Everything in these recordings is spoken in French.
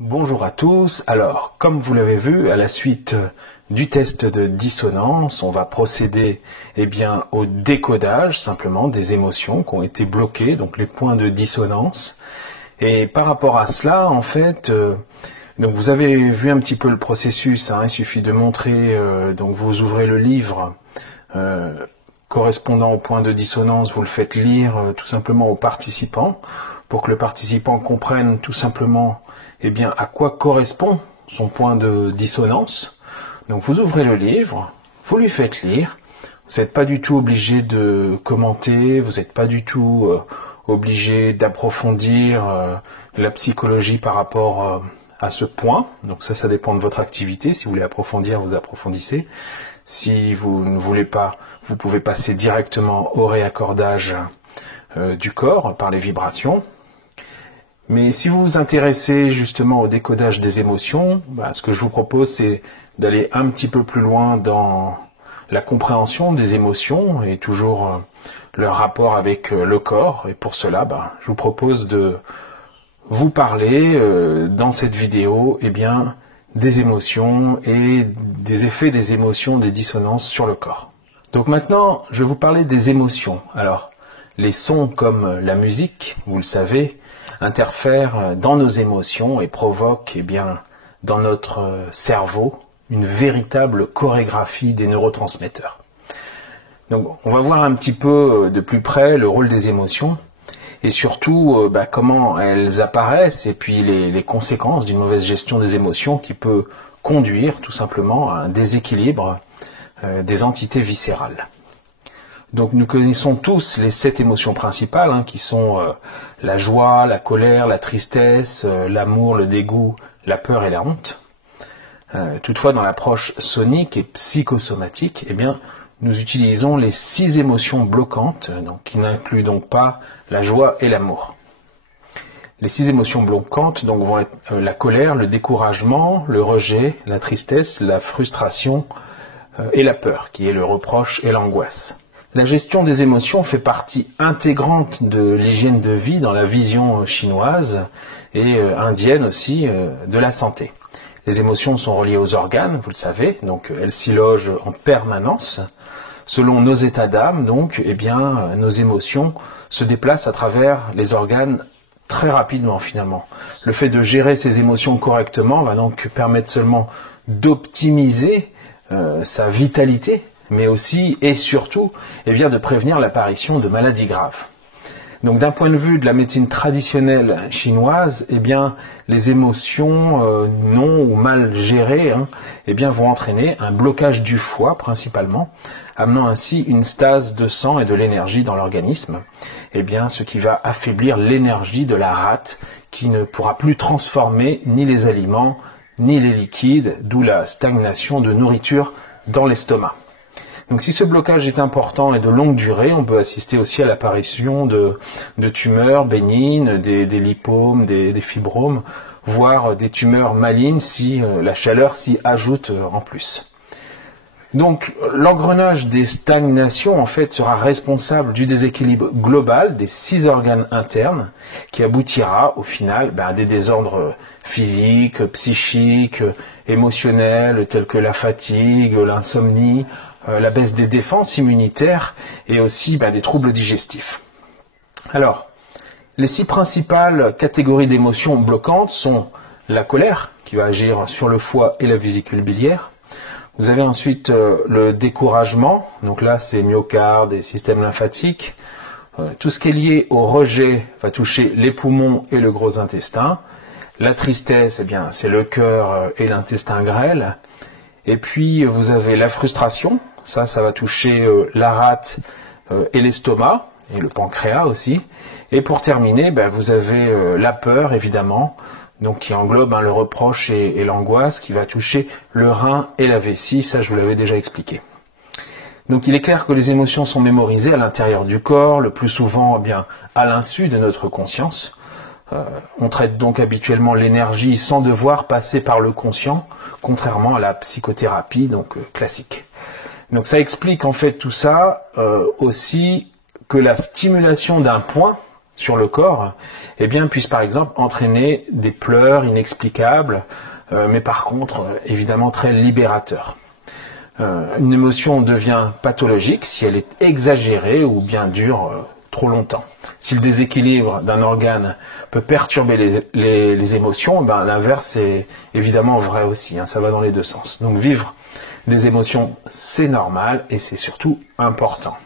Bonjour à tous. Alors, comme vous l'avez vu, à la suite du test de dissonance, on va procéder au décodage simplement des émotions qui ont été bloquées, donc les points de dissonance. Et par rapport à cela, en fait, donc vous avez vu un petit peu le processus, il suffit de montrer, donc vous ouvrez le livre correspondant au point de dissonance, vous le faites lire tout simplement aux participants, pour que le participant comprenne tout simplement à quoi correspond son point de dissonance. Donc vous ouvrez le livre, vous lui faites lire, vous n'êtes pas du tout obligé de commenter, vous n'êtes pas du tout obligé d'approfondir la psychologie par rapport à ce point. Donc ça dépend de votre activité. Si vous voulez approfondir, vous approfondissez. Si vous ne voulez pas, vous pouvez passer directement au réaccordage du corps par les vibrations. Mais si vous vous intéressez justement au décodage des émotions, ce que je vous propose, c'est d'aller un petit peu plus loin dans la compréhension des émotions et toujours leur rapport avec le corps. Et pour cela, je vous propose de vous parler dans cette vidéo des émotions et des effets des émotions, des dissonances sur le corps. Donc maintenant, je vais vous parler des émotions. Alors, les sons comme la musique, vous le savez, interfèrent dans nos émotions et provoquent dans notre cerveau une véritable chorégraphie des neurotransmetteurs. Donc on va voir un petit peu de plus près le rôle des émotions et surtout comment elles apparaissent et puis les conséquences d'une mauvaise gestion des émotions qui peut conduire tout simplement à un déséquilibre des entités viscérales. Donc nous connaissons tous les 7 émotions principales qui sont la joie, la colère, la tristesse, l'amour, le dégoût, la peur et la honte. Toutefois, dans l'approche sonique et psychosomatique, nous utilisons les 6 émotions bloquantes, qui n'incluent donc pas la joie et l'amour. Les 6 émotions bloquantes vont être la colère, le découragement, le rejet, la tristesse, la frustration et la peur, qui est le reproche et l'angoisse. La gestion des émotions fait partie intégrante de l'hygiène de vie dans la vision chinoise et indienne aussi de la santé. Les émotions sont reliées aux organes, vous le savez, donc elles s'y logent en permanence. Selon nos états d'âme, nos émotions se déplacent à travers les organes très rapidement finalement. Le fait de gérer ces émotions correctement va donc permettre seulement d'optimiser sa vitalité, mais aussi et surtout de prévenir l'apparition de maladies graves. Donc d'un point de vue de la médecine traditionnelle chinoise, les émotions non ou mal gérées vont entraîner un blocage du foie principalement, amenant ainsi une stase de sang et de l'énergie dans l'organisme, ce qui va affaiblir l'énergie de la rate qui ne pourra plus transformer ni les aliments ni les liquides, d'où la stagnation de nourriture dans l'estomac. Donc si ce blocage est important et de longue durée, on peut assister aussi à l'apparition de tumeurs bénignes, des lipomes, des fibromes, voire des tumeurs malignes si la chaleur s'y ajoute en plus. Donc l'engrenage des stagnations sera responsable du déséquilibre global des 6 organes internes qui aboutira au final à des désordres physiques, psychiques, émotionnels tels que la fatigue, l'insomnie, la baisse des défenses immunitaires et aussi des troubles digestifs. Alors, les 6 principales catégories d'émotions bloquantes sont la colère, qui va agir sur le foie et la vésicule biliaire. Vous avez ensuite le découragement, donc là c'est myocarde et système lymphatique. Tout ce qui est lié au rejet va toucher les poumons et le gros intestin. La tristesse, c'est le cœur et l'intestin grêle. Et puis vous avez la frustration, ça va toucher la rate et l'estomac, et le pancréas aussi. Et pour terminer, vous avez la peur évidemment, donc qui englobe le reproche et l'angoisse, qui va toucher le rein et la vessie, ça je vous l'avais déjà expliqué. Donc il est clair que les émotions sont mémorisées à l'intérieur du corps, le plus souvent à l'insu de notre conscience. On traite donc habituellement l'énergie sans devoir passer par le conscient, contrairement à la psychothérapie classique. Donc ça explique tout ça aussi que la stimulation d'un point sur le corps, eh bien, puisse par exemple entraîner des pleurs inexplicables, mais par contre, évidemment, très libérateurs. Une émotion devient pathologique si elle est exagérée ou bien dure trop longtemps. Si le déséquilibre d'un organe peut perturber les émotions, ben, l'inverse est évidemment vrai aussi, hein, ça va dans les deux sens. Donc vivre des émotions, c'est normal et c'est surtout important.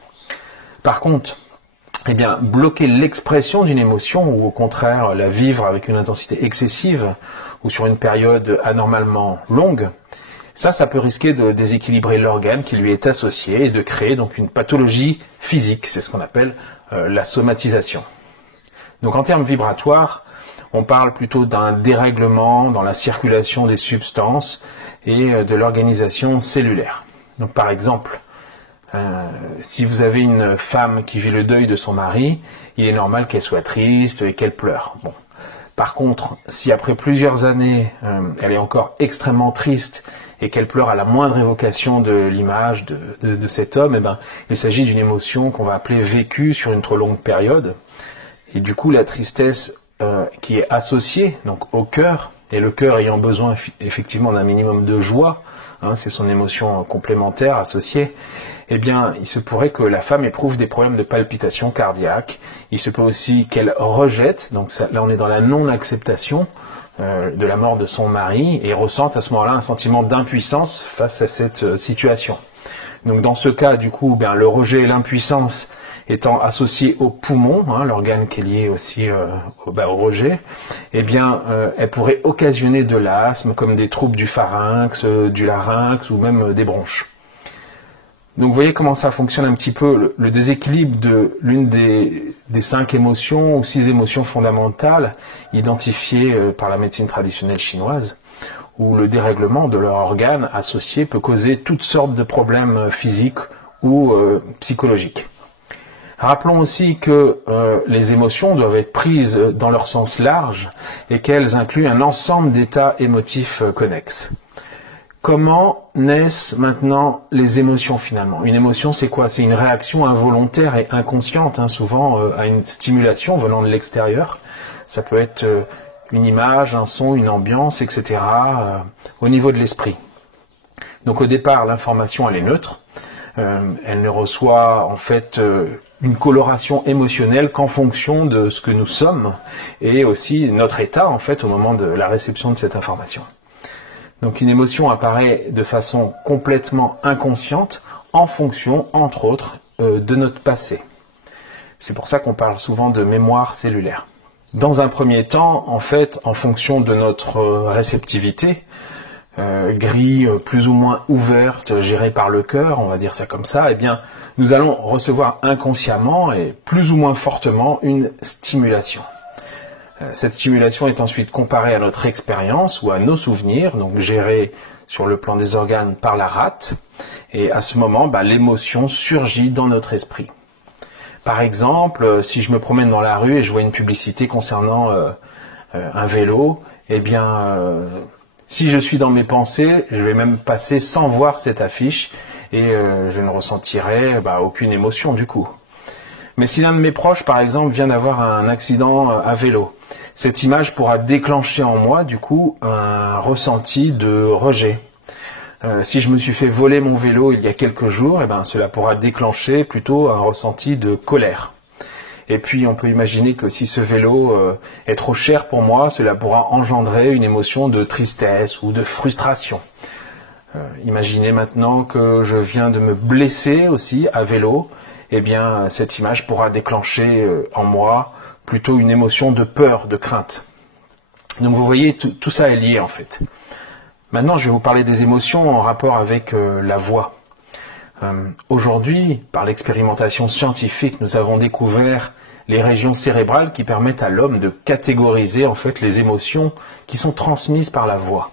Par contre, eh bien, bloquer l'expression d'une émotion ou au contraire la vivre avec une intensité excessive ou sur une période anormalement longue, ça peut risquer de déséquilibrer l'organe qui lui est associé et de créer donc une pathologie physique, c'est ce qu'on appelle la somatisation. Donc en termes vibratoires, on parle plutôt d'un dérèglement dans la circulation des substances et de l'organisation cellulaire. Donc par exemple, si vous avez une femme qui vit le deuil de son mari, il est normal qu'elle soit triste et qu'elle pleure. Bon. Par contre, si après plusieurs années, elle est encore extrêmement triste et qu'elle pleure à la moindre évocation de l'image de cet homme, eh ben, il s'agit d'une émotion qu'on va appeler vécue sur une trop longue période. Et du coup, la tristesse qui est associée donc, au cœur, et le cœur ayant besoin effectivement d'un minimum de joie, hein, c'est son émotion complémentaire associée, eh bien, il se pourrait que la femme éprouve des problèmes de palpitation cardiaque. Il se peut aussi qu'elle rejette, donc ça, là on est dans la non-acceptation de la mort de son mari, et ressente à ce moment-là un sentiment d'impuissance face à cette situation. Donc dans ce cas, du coup, ben, le rejet et l'impuissance étant associés au poumon, hein, l'organe qui est lié aussi au rejet, eh bien, elle pourrait occasionner de l'asthme, comme des troubles du pharynx, du larynx ou même des bronches. Donc vous voyez comment ça fonctionne un petit peu, le déséquilibre de l'une des 5 émotions ou 6 émotions fondamentales identifiées par la médecine traditionnelle chinoise, où le dérèglement de leur organe associé peut causer toutes sortes de problèmes physiques ou psychologiques. Rappelons aussi que les émotions doivent être prises dans leur sens large et qu'elles incluent un ensemble d'états émotifs connexes. Comment naissent maintenant les émotions finalement? Une émotion, c'est quoi? C'est une réaction involontaire et inconsciente, hein, souvent à une stimulation venant de l'extérieur. Ça peut être une image, un son, une ambiance, etc. Au niveau de l'esprit. Donc au départ, l'information, elle est neutre. Elle ne reçoit en fait une coloration émotionnelle qu'en fonction de ce que nous sommes et aussi notre état en fait au moment de la réception de cette information. Donc une émotion apparaît de façon complètement inconsciente en fonction, entre autres, de notre passé. C'est pour ça qu'on parle souvent de mémoire cellulaire. Dans un premier temps, en fait, en fonction de notre réceptivité, grille plus ou moins ouverte, gérée par le cœur, on va dire ça comme ça, eh bien, nous allons recevoir inconsciemment et plus ou moins fortement une stimulation. Cette stimulation est ensuite comparée à notre expérience ou à nos souvenirs, donc gérée sur le plan des organes par la rate, et à ce moment, l'émotion surgit dans notre esprit. Par exemple, si je me promène dans la rue et je vois une publicité concernant un vélo, eh bien, si je suis dans mes pensées, je vais même passer sans voir cette affiche et je ne ressentirai aucune émotion du coup. Mais si l'un de mes proches, par exemple, vient d'avoir un accident à vélo, cette image pourra déclencher en moi, du coup, un ressenti de rejet. Si je me suis fait voler mon vélo il y a quelques jours, cela pourra déclencher plutôt un ressenti de colère. Et puis, on peut imaginer que si ce vélo est trop cher pour moi, cela pourra engendrer une émotion de tristesse ou de frustration. Imaginez maintenant que je viens de me blesser aussi à vélo, eh bien, cette image pourra déclencher en moi plutôt une émotion de peur, de crainte. Donc vous voyez, tout ça est lié en fait. Maintenant, je vais vous parler des émotions en rapport avec la voix. Aujourd'hui, par l'expérimentation scientifique, nous avons découvert les régions cérébrales qui permettent à l'homme de catégoriser en fait les émotions qui sont transmises par la voix.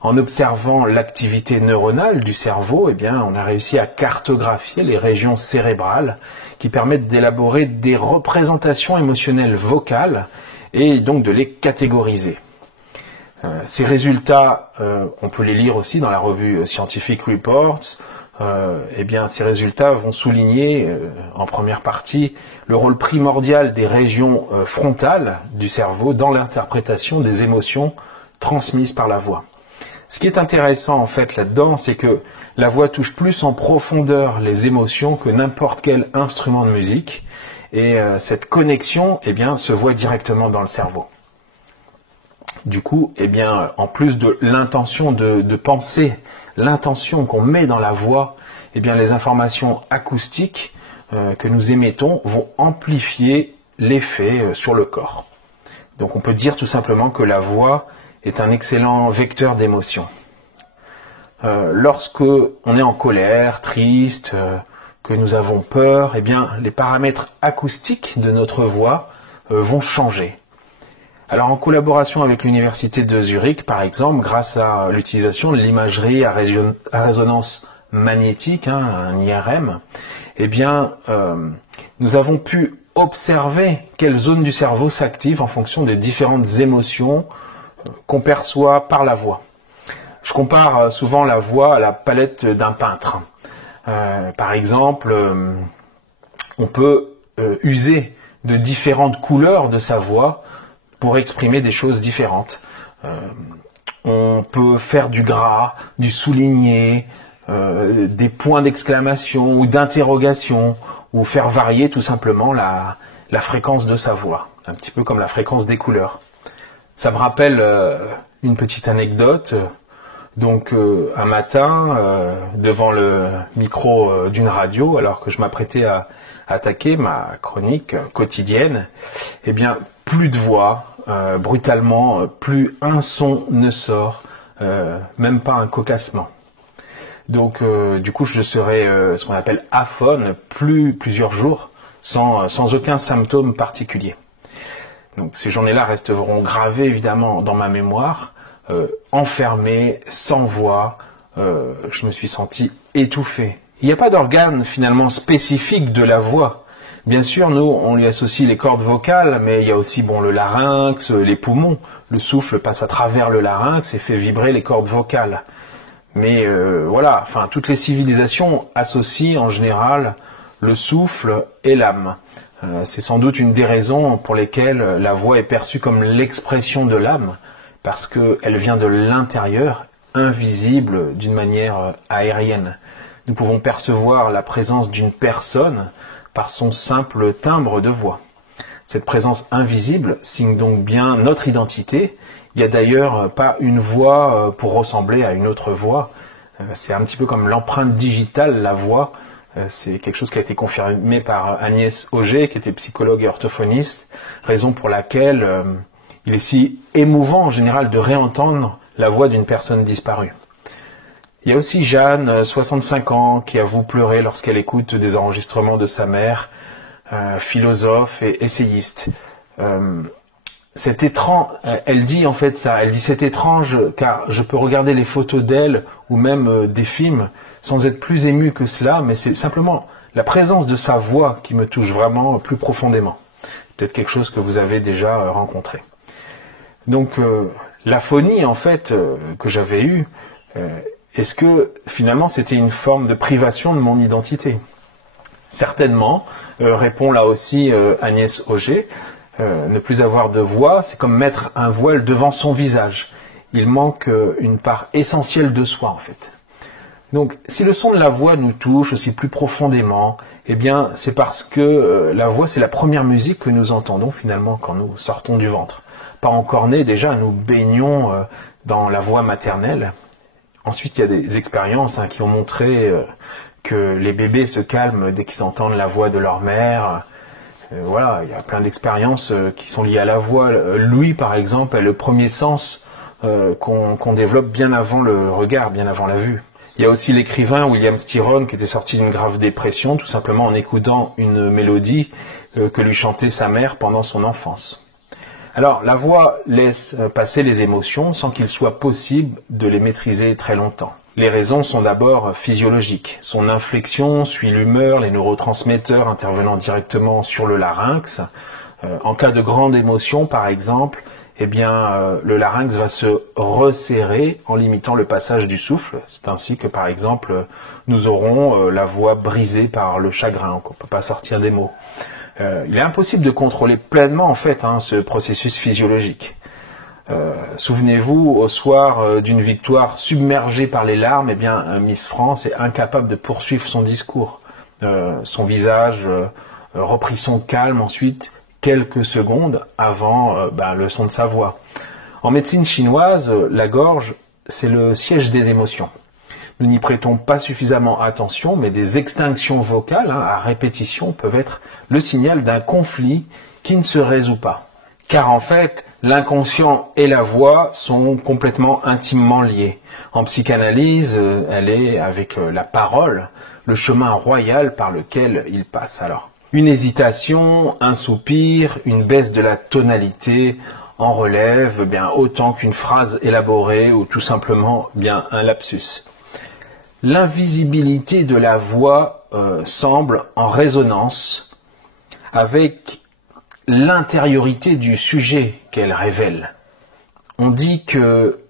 En observant l'activité neuronale du cerveau, eh bien, on a réussi à cartographier les régions cérébrales qui permettent d'élaborer des représentations émotionnelles vocales et donc de les catégoriser. Ces résultats, on peut les lire aussi dans la revue Scientific Reports, eh bien, ces résultats vont souligner, en première partie, le rôle primordial des régions frontales du cerveau dans l'interprétation des émotions transmises par la voix. Ce qui est intéressant en fait là-dedans, c'est que la voix touche plus en profondeur les émotions que n'importe quel instrument de musique, et cette connexion, eh bien, se voit directement dans le cerveau. Du coup, eh bien, en plus de l'intention de penser, l'intention qu'on met dans la voix, eh bien, les informations acoustiques que nous émettons vont amplifier l'effet sur le corps. Donc on peut dire tout simplement que la voix est un excellent vecteur d'émotion. Lorsque on est en colère, triste, que nous avons peur, eh bien, les paramètres acoustiques de notre voix vont changer. Alors en collaboration avec l'université de Zurich, par exemple, grâce à l'utilisation de l'imagerie à résonance magnétique, un IRM, eh bien, nous avons pu observer quelles zones du cerveau s'activent en fonction des différentes émotions qu'on perçoit par la voix. Je compare souvent la voix à la palette d'un peintre. Par exemple, on peut user de différentes couleurs de sa voix pour exprimer des choses différentes. On peut faire du gras, du souligné, des points d'exclamation ou d'interrogation, ou faire varier tout simplement la fréquence de sa voix, un petit peu comme la fréquence des couleurs. Ça me rappelle une petite anecdote. Donc un matin, devant le micro d'une radio, alors que je m'apprêtais à attaquer ma chronique quotidienne, eh bien, plus de voix, brutalement, plus un son ne sort, même pas un cocassement. Donc du coup, je serai ce qu'on appelle aphone plusieurs jours, sans aucun symptôme particulier. Donc ces journées-là resteront gravées évidemment dans ma mémoire. Enfermé, sans voix, je me suis senti étouffé. Il n'y a pas d'organe finalement spécifique de la voix. Bien sûr, nous, on lui associe les cordes vocales, mais il y a aussi le larynx, les poumons. Le souffle passe à travers le larynx et fait vibrer les cordes vocales. Mais voilà, enfin, toutes les civilisations associent en général le souffle et l'âme. C'est sans doute une des raisons pour lesquelles la voix est perçue comme l'expression de l'âme, parce qu'elle vient de l'intérieur, invisible d'une manière aérienne. Nous pouvons percevoir la présence d'une personne par son simple timbre de voix. Cette présence invisible signe donc bien notre identité. Il n'y a d'ailleurs pas une voix pour ressembler à une autre voix. C'est un petit peu comme l'empreinte digitale, la voix. C'est quelque chose qui a été confirmé par Agnès Auger, qui était psychologue et orthophoniste, raison pour laquelle il est si émouvant en général de réentendre la voix d'une personne disparue. Il y a aussi Jeanne, 65 ans, qui avoue pleurer lorsqu'elle écoute des enregistrements de sa mère, philosophe et essayiste. C'est étrange, elle dit en fait ça, elle dit c'est étrange car je peux regarder les photos d'elle ou même des films sans être plus ému que cela, mais c'est simplement la présence de sa voix qui me touche vraiment plus profondément. Peut-être quelque chose que vous avez déjà rencontré. Donc l'aphonie en fait que j'avais eue, est-ce que finalement c'était une forme de privation de mon identité? Certainement, répond là aussi Agnès Auger. Ne plus avoir de voix, c'est comme mettre un voile devant son visage. Il manque une part essentielle de soi en fait. Donc si le son de la voix nous touche aussi plus profondément, eh bien c'est parce que la voix c'est la première musique que nous entendons finalement quand nous sortons du ventre. Pas encore nés déjà, nous baignons dans la voix maternelle. Ensuite il y a des expériences qui ont montré que les bébés se calment dès qu'ils entendent la voix de leur mère. Voilà, il y a plein d'expériences qui sont liées à la voix. L'ouïe, par exemple, est le premier sens qu'on développe bien avant le regard, bien avant la vue. Il y a aussi l'écrivain William Styron qui était sorti d'une grave dépression, tout simplement en écoutant une mélodie que lui chantait sa mère pendant son enfance. Alors, la voix laisse passer les émotions sans qu'il soit possible de les maîtriser très longtemps. Les raisons sont d'abord physiologiques. Son inflexion suit l'humeur, les neurotransmetteurs intervenant directement sur le larynx. En cas de grande émotion, par exemple, eh bien, le larynx va se resserrer en limitant le passage du souffle. C'est ainsi que, par exemple, nous aurons la voix brisée par le chagrin, qu'on ne peut pas sortir des mots. Il est impossible de contrôler pleinement, en fait, ce processus physiologique. Souvenez-vous, au soir d'une victoire submergée par les larmes, eh bien, Miss France est incapable de poursuivre son discours. Son visage reprit son calme ensuite, quelques secondes avant le son de sa voix. En médecine chinoise, la gorge, c'est le siège des émotions. Nous n'y prêtons pas suffisamment attention, mais des extinctions vocales à répétition peuvent être le signal d'un conflit qui ne se résout pas. Car en fait, l'inconscient et la voix sont complètement intimement liés. En psychanalyse, elle est, avec la parole, le chemin royal par lequel il passe alors. Une hésitation, un soupir, une baisse de la tonalité en relève autant qu'une phrase élaborée ou tout simplement un lapsus. L'invisibilité de la voix semble en résonance avec l'intériorité du sujet qu'elle révèle. On dit que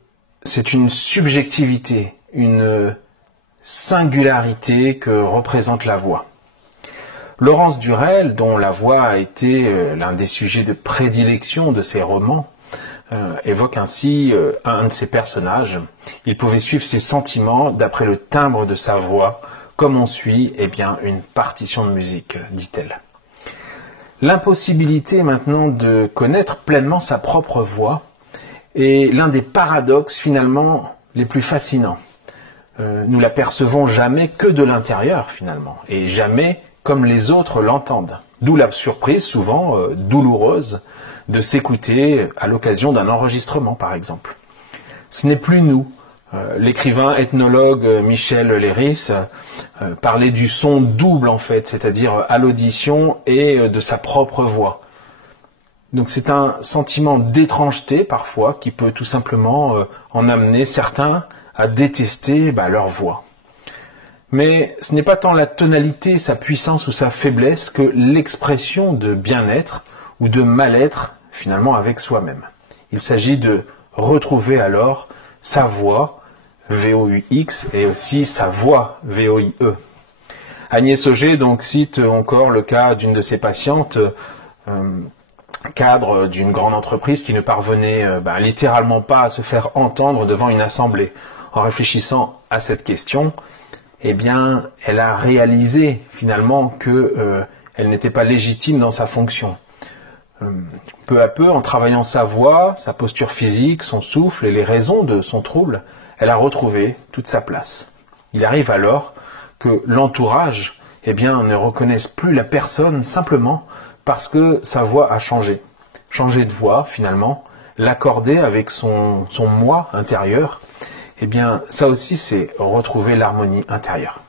c'est une subjectivité, une singularité que représente la voix. Laurence Durel, dont la voix a été l'un des sujets de prédilection de ses romans, évoque ainsi un de ses personnages. Il pouvait suivre ses sentiments d'après le timbre de sa voix, comme on suit une partition de musique, dit-elle. L'impossibilité maintenant de connaître pleinement sa propre voix est l'un des paradoxes finalement les plus fascinants. Nous la percevons jamais que de l'intérieur finalement, et jamais comme les autres l'entendent. D'où la surprise souvent douloureuse de s'écouter à l'occasion d'un enregistrement par exemple. Ce n'est plus nous. L'écrivain ethnologue Michel Léris parlait du son double en fait, c'est-à-dire à l'audition et de sa propre voix. Donc c'est un sentiment d'étrangeté parfois qui peut tout simplement en amener certains à détester leur voix. Mais ce n'est pas tant la tonalité, sa puissance ou sa faiblesse que l'expression de bien-être ou de mal-être finalement avec soi-même. Il s'agit de retrouver alors sa voix, V-O-U-X, et aussi sa voix, V-O-I-E. Agnès Auger donc cite encore le cas d'une de ses patientes, cadre d'une grande entreprise qui ne parvenait littéralement pas à se faire entendre devant une assemblée. En réfléchissant à cette question, elle a réalisé finalement que elle n'était pas légitime dans sa fonction. Peu à peu, en travaillant sa voix, sa posture physique, son souffle et les raisons de son trouble, elle a retrouvé toute sa place. Il arrive alors que l'entourage ne reconnaisse plus la personne simplement parce que sa voix a changé. Changer de voix, finalement, l'accorder avec son moi intérieur, ça aussi c'est retrouver l'harmonie intérieure.